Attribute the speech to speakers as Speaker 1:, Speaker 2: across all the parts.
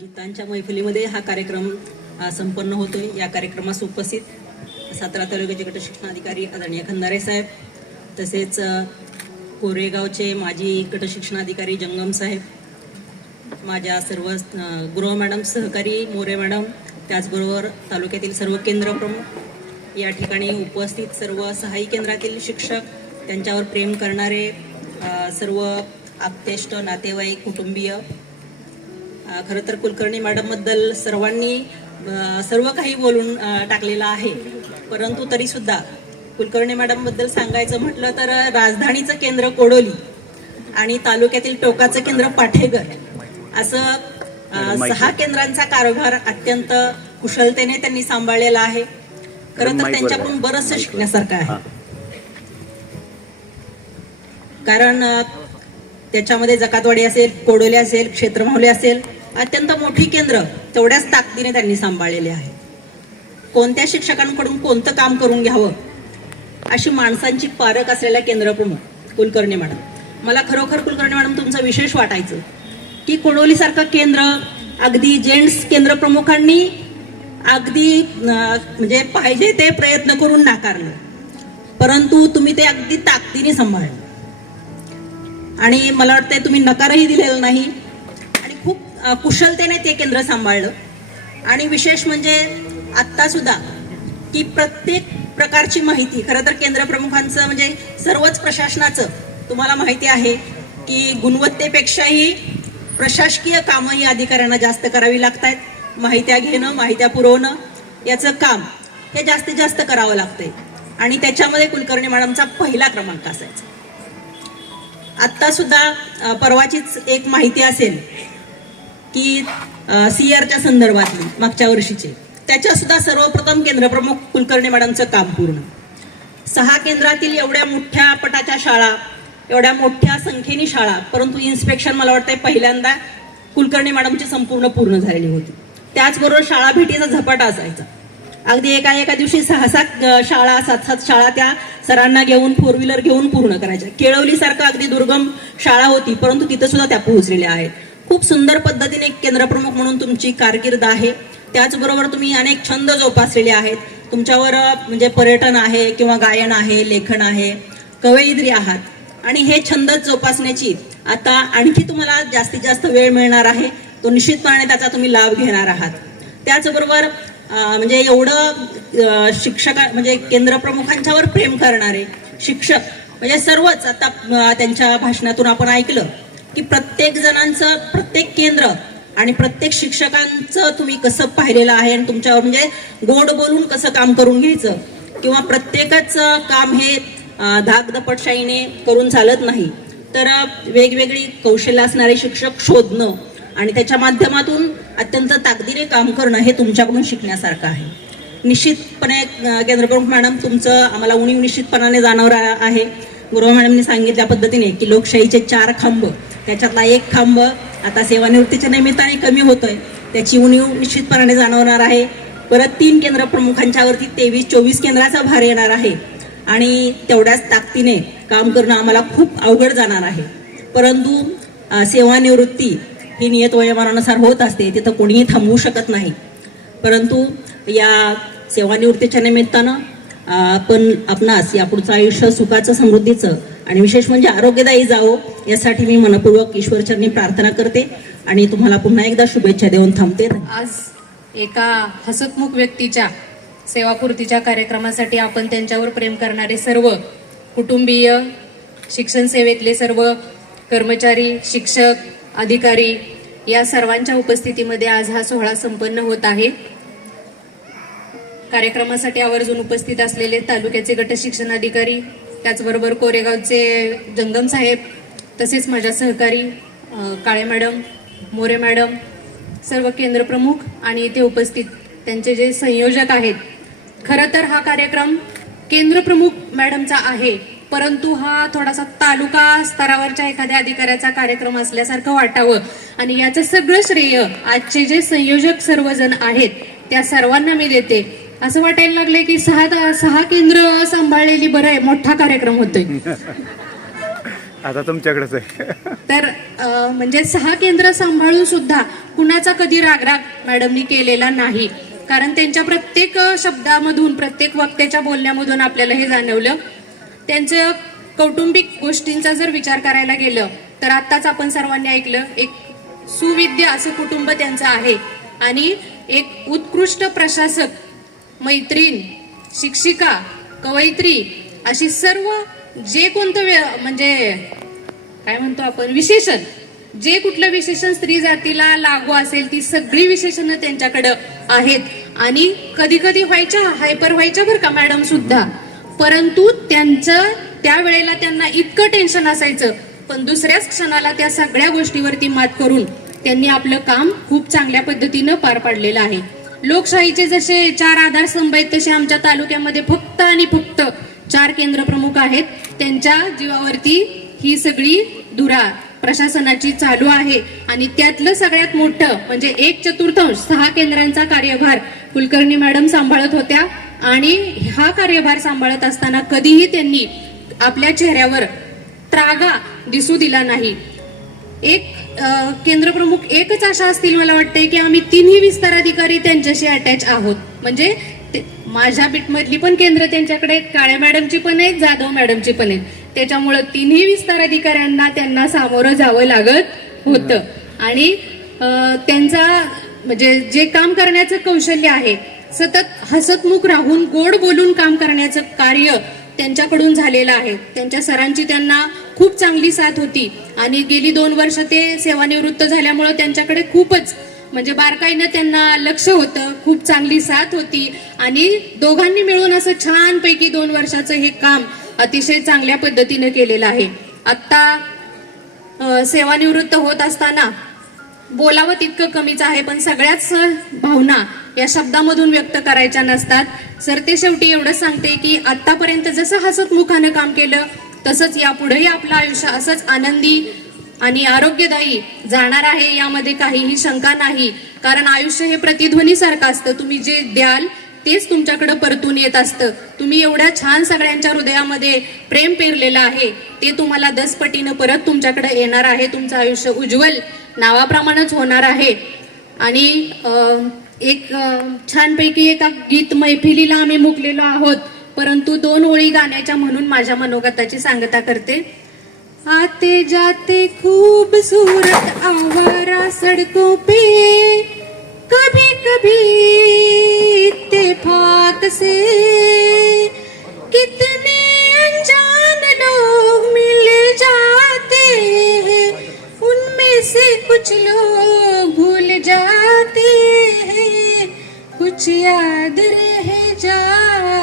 Speaker 1: गीतांच्या मैफिलीमध्ये हा कार्यक्रम संपन्न होतोय. या कार्यक्रमास उपस्थित सातारा तालुक्याचे गट शिक्षणाधिकारी आदरणीय खंदारे साहेब तसेच कोरेगावचे माजी गट शिक्षणाधिकारी जंगम साहेब माझ्या सर्व गृह मॅडम सहकारी मोरे मॅडम त्याचबरोबर तालुक्यातील सर्व केंद्र प्रमुख या ठिकाणी उपस्थित सर्व सहाय्य केंद्रातील शिक्षक त्यांच्यावर प्रेम करणारे सर्व आप्तेष्ट नातेवाईक कुटुंबीय खरं तर कुलकर्णी मॅडमबद्दल सर्वांनी अ, सर्व काही बोलून टाकलेलं आहे. परंतु तरी सुद्धा कुलकर्णी मॅडमबद्दल सांगायचं म्हटलं तर राजधानीचं केंद्र कोडोली आणि तालुक्यातील टोकाचं केंद्र पाठेगर असं सहा केंद्रांचा कारभार अत्यंत कुशलतेने त्यांनी सांभाळलेला आहे. खरं तर त्यांच्याकडून बरंचसं शिकण्यासारखं आहे. कारण त्याच्यामध्ये जकातवाडी असेल कोडोली असेल क्षेत्रमाहुली असेल अत्यंत मोठी केंद्र तेवढ्याच ताकदीने त्यांनी सांभाळलेले आहे. कोणत्या शिक्षकांकडून कोणतं काम करून घ्यावं? अशी माणसांची पारख असलेल्या केंद्रप्रमुख कुलकर्णी मॅडम. मला खरोखर कुलकर्णी मॅडम तुमचं विशेष वाटायचं की कोडोलीसारखं केंद्र अगदी जेंट्स केंद्रप्रमुखांनी अगदी म्हणजे पाहिजे ते प्रयत्न करून नाकारलं. परंतु तुम्ही ते अगदी ताकदीने सांभाळलं. आणि मला वाटतंय तुम्ही नकारही दिलेला नाही. कुशलतेने ते केंद्र सांभाळलं. आणि विशेष म्हणजे आत्ता सुद्धा की प्रत्येक प्रकारची माहिती खरं तर केंद्र प्रमुखांचं म्हणजे सर्वच प्रशासनाचं तुम्हाला माहिती आहे की गुणवत्तेपेक्षाही प्रशासकीय कामं ही अधिकाऱ्यांना जास्त करावी लागत आहेत माहित्या घेणं माहित्या पुरवणं याचं काम हे जास्तीत जास्त करावं लागतंय. आणि त्याच्यामध्ये कुलकर्णी मॅडमचा पहिला क्रमांक असायचा. आत्ता सुद्धा परवाचीच एक माहिती असेल की सीआरच्या संदर्भातली मागच्या वर्षीचे. त्याच्या सुद्धा सर्वप्रथम केंद्रप्रमुख कुलकर्णी मॅडमचं काम पूर्ण. सहा केंद्रातील एवढ्या मोठ्या पटाच्या शाळा एवढ्या मोठ्या संख्येने शाळा परंतु इन्स्पेक्शन मला वाटतंय पहिल्यांदा कुलकर्णी मॅडमची संपूर्ण पूर्ण झालेली होती. त्याचबरोबर शाळा भेटीचा झपाटा असायचा. अगदी एका एका दिवशी सहा सात शाळा सात सात शाळा त्या सरांना घेऊन फोर व्हीलर घेऊन पूर्ण करायच्या. केळवली सारखं अगदी दुर्गम शाळा होती परंतु तिथं सुद्धा त्या पोहोचलेल्या आहेत. खूप सुंदर पद्धतीने एक केंद्रप्रमुख म्हणून तुमची कारकीर्द आहे. त्याचबरोबर तुम्ही अनेक छंद जोपासलेले आहेत. तुमच्यावर म्हणजे पर्यटन आहे किंवा गायन आहे लेखन आहे कवयित्री आहात. आणि हे छंद जोपासण्याची आता आणखी तुम्हाला जास्तीत जास्त वेळ मिळणार आहे. तो निश्चितपणे त्याचा तुम्ही लाभ घेणार आहात. त्याचबरोबर म्हणजे एवढं शिक्षक म्हणजे केंद्रप्रमुखांच्यावर प्रेम करणारे शिक्षक म्हणजे सर्वच आता त्यांच्या भाषणातून आपण ऐकलं. की प्रत्येक जणांचं प्रत्येक केंद्र आणि प्रत्येक शिक्षकांचं तुम्ही कसं पाहिलेलं आहे आणि तुमच्यावर म्हणजे गोड बोलून कसं काम करून घ्यायचं? किंवा प्रत्येकाच काम हे धाकधपटशाहीने धाकदपटशाहीने करून चालत नाही. तर वेगवेगळी कौशल्य असणारे शिक्षक शोधणं आणि त्याच्या माध्यमातून अत्यंत ताकदीने काम करणं हे तुमच्याकडून शिकण्यासारखं आहे. निश्चितपणे केंद्र केंद्रप्रमुख मॅडम तुमचं आम्हाला उणीव निश्चितपणाने जाणवणार आहे. गुरु मॅडमने सांगितल्या पद्धतीने की लोकशाहीचे चार खांब त्याच्यातला एक खांब आता सेवानिवृत्तीच्या निमित्ताने कमी होतोय. त्याची उणीव निश्चितपणाने जाणवणार आहे. परत तीन केंद्र प्रमुखांच्यावरती तेवीस चोवीस केंद्राचा भार येणार आहे. आणि तेवढ्याच ताकदीने काम करणं आम्हाला खूप अवघड जाणार आहे. परंतु सेवानिवृत्ती ही नियत वयोमानानुसार होत असते. तिथं कोणीही थांबवू शकत नाही. परंतु या सेवानिवृत्तीच्या निमित्तानं आपण आपणास यापुढचं आयुष्य सुखाचं समृद्धीचं आणि विशेष म्हणजे आरोग्यदायी जावं यासाठी मी मनपूर्वक ईश्वरचरणी प्रार्थना करते आणि तुम्हाला पुन्हा एकदा शुभेच्छा देऊन थांबते.
Speaker 2: आज एका हसतमुख व्यक्तीच्या सेवापूर्तीच्या कार्यक्रमासाठी आपण त्यांच्यावर प्रेम करणारे सर्व कुटुंबीय शिक्षण सेवेतले सर्व कर्मचारी शिक्षक अधिकारी या सर्वांच्या उपस्थितीमध्ये आज हा सोहळा संपन्न होत आहे. कार्यक्रमासाठी आवर्जून उपस्थित असलेले तालुक्याचे गट शिक्षण अधिकारी त्याचबरोबर कोरेगावचे जंगम साहेब तसेच माझ्या सहकारी काळे मॅडम मोरे मॅडम सर्व केंद्रप्रमुख आणि इथे उपस्थित त्यांचे जे संयोजक आहेत खरं तर हा कार्यक्रम केंद्रप्रमुख मॅडमचा आहे परंतु हा थोडासा तालुका स्तरावरच्या एखाद्या अधिकाऱ्याचा कार्यक्रम असल्यासारखं वाटावं. आणि याचं सगळं श्रेय आजचे जे संयोजक सर्वजण आहेत त्या सर्वांना मी देते. असं वाटायला लागले की सहा सहा केंद्र सांभाळलेली बरं आहे मोठा कार्यक्रम होतोय.
Speaker 3: आता तुमच्याकडेच आहे.
Speaker 2: तर म्हणजे सहा केंद्र सांभाळून सुद्धा कुणाचा कधी रागराग मॅडमनी केलेला नाही. कारण त्यांच्या प्रत्येक शब्दामधून प्रत्येक वक्त्याच्या बोलण्यामधून आपल्याला हे जाणवलं. त्यांचं कौटुंबिक गोष्टींचा जर विचार करायला गेलं तर आत्ताच आपण सर्वांनी ऐकलं एक सुविद्य असं कुटुंब त्यांचं आहे. आणि एक उत्कृष्ट प्रशासक मैत्रीण शिक्षिका कवयित्री अशी सर्व जे कोणतं म्हणजे काय म्हणतो आपण विशेषण. जे कुठलं विशेषण स्त्री जातीला लागू असेल ती सगळी विशेषणं त्यांच्याकडं आहेत. आणि कधी कधी व्हायच्या हायपर व्हायच्या बरं का मॅडम सुद्धा. परंतु त्यांचं त्यावेळेला त्यांना इतकं टेन्शन असायचं. पण दुसऱ्याच क्षणाला त्या सगळ्या गोष्टीवरती मात करून त्यांनी आपलं काम खूप चांगल्या पद्धतीनं पार पाडलेलं आहे. लोकशाहीचे जसे चार आधारस्तंभ आहेत तसे आमच्या तालुक्यामध्ये फक्त आणि फक्त चार केंद्र प्रमुख आहेत. त्यांच्या जीवावरती ही सगळी धुरा प्रशासनाची चालू आहे. आणि त्यातलं सगळ्यात मोठं म्हणजे एक चतुर्थांश सहा केंद्रांचा कार्यभार कुलकर्णी मॅडम सांभाळत होत्या. आणि हा कार्यभार सांभाळत असताना कधीही त्यांनी आपल्या चेहऱ्यावर त्रागा दिसू दिला नाही. एक केंद्रप्रमुख एकच आशा असतील मला वाटते की आम्ही तिन्ही विस्ताराधिकारी त्यांच्याशी अटॅच आहोत. म्हणजे ते- माझ्या बीटमधली पण केंद्र त्यांच्याकडे काळ्या मॅडमची पण आहेत जाधव मॅडमची पण आहेत. त्याच्यामुळं तिन्ही विस्ताराधिकाऱ्यांना त्यांना सामोरं जावं लागत होतं. आणि त्यांचा म्हणजे जे काम करण्याचं कौशल्य आहे सतत हसतमुख राहून गोड बोलून काम करण्याचं कार्य त्यांच्याकडून झालेलं आहे. त्यांच्या सरांची त्यांना खूप चांगली साथ होती. आणि गेली दोन वर्ष ते सेवानिवृत्त झाल्यामुळं त्यांच्याकडे खूपच म्हणजे बारकाईनं त्यांना लक्ष होतं. खूप चांगली साथ होती. आणि दोघांनी मिळून असं छानपैकी दोन वर्षाचं हे काम अतिशय चांगल्या पद्धतीनं केलेलं आहे. आत्ता सेवानिवृत्त होत असताना बोलावं तितकं कमीच आहे पण सगळ्याच भावना या शब्दामधून व्यक्त करायच्या नसतात. सर ते शेवटी एवढंच सांगते की आतापर्यंत जसं हसतमुखानं काम केलं तसंच यापुढेही आपलं आयुष्य असंच आनंदी आणि आरोग्यदायी जाणार आहे यामध्ये काहीही शंका नाही. कारण आयुष्य हे प्रतिध्वनीसारखं असतं. तुम्ही जे द्याल तेच तुमच्याकडे परतून येत असतं. तुम्ही एवढ्या छान सगळ्यांच्या हृदयामध्ये प्रेम पेरलेलं आहे. ते तुम्हाला दसपटीनं परत तुमच्याकडे येणार आहे. तुमचं आयुष्य उज्ज्वल नावाप्रमाणेच होणार आहे. आणि एक छानपैकी एका गीत मैफिलीला आम्ही मुकलेलो आहोत. परंतु दोन ओळी गाण्याच्या म्हणून माझ्या मनोगताची सांगता करते. आते जाते खूबसूरत आवारा सड़कों पे. कभी कभी इत्तेफाक से. कितने अनजान लोग मिल जाते हैं उनमें से कुछ लोग भूल जाते हैं। कुछ याद रह जाते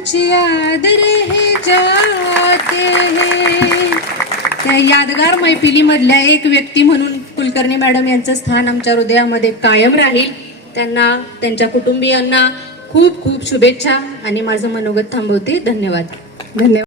Speaker 2: कुछ याद रह जाते हैं. त्या यादगार मैफिलीमधल्या एक व्यक्ती म्हणून कुलकर्णी मॅडम यांचं स्थान आमच्या हृदयामध्ये कायम राहील. त्यांना त्यांच्या कुटुंबियांना खूप खूप शुभेच्छा आणि माझं मनोगत थांबवते. धन्यवाद. धन्यवाद.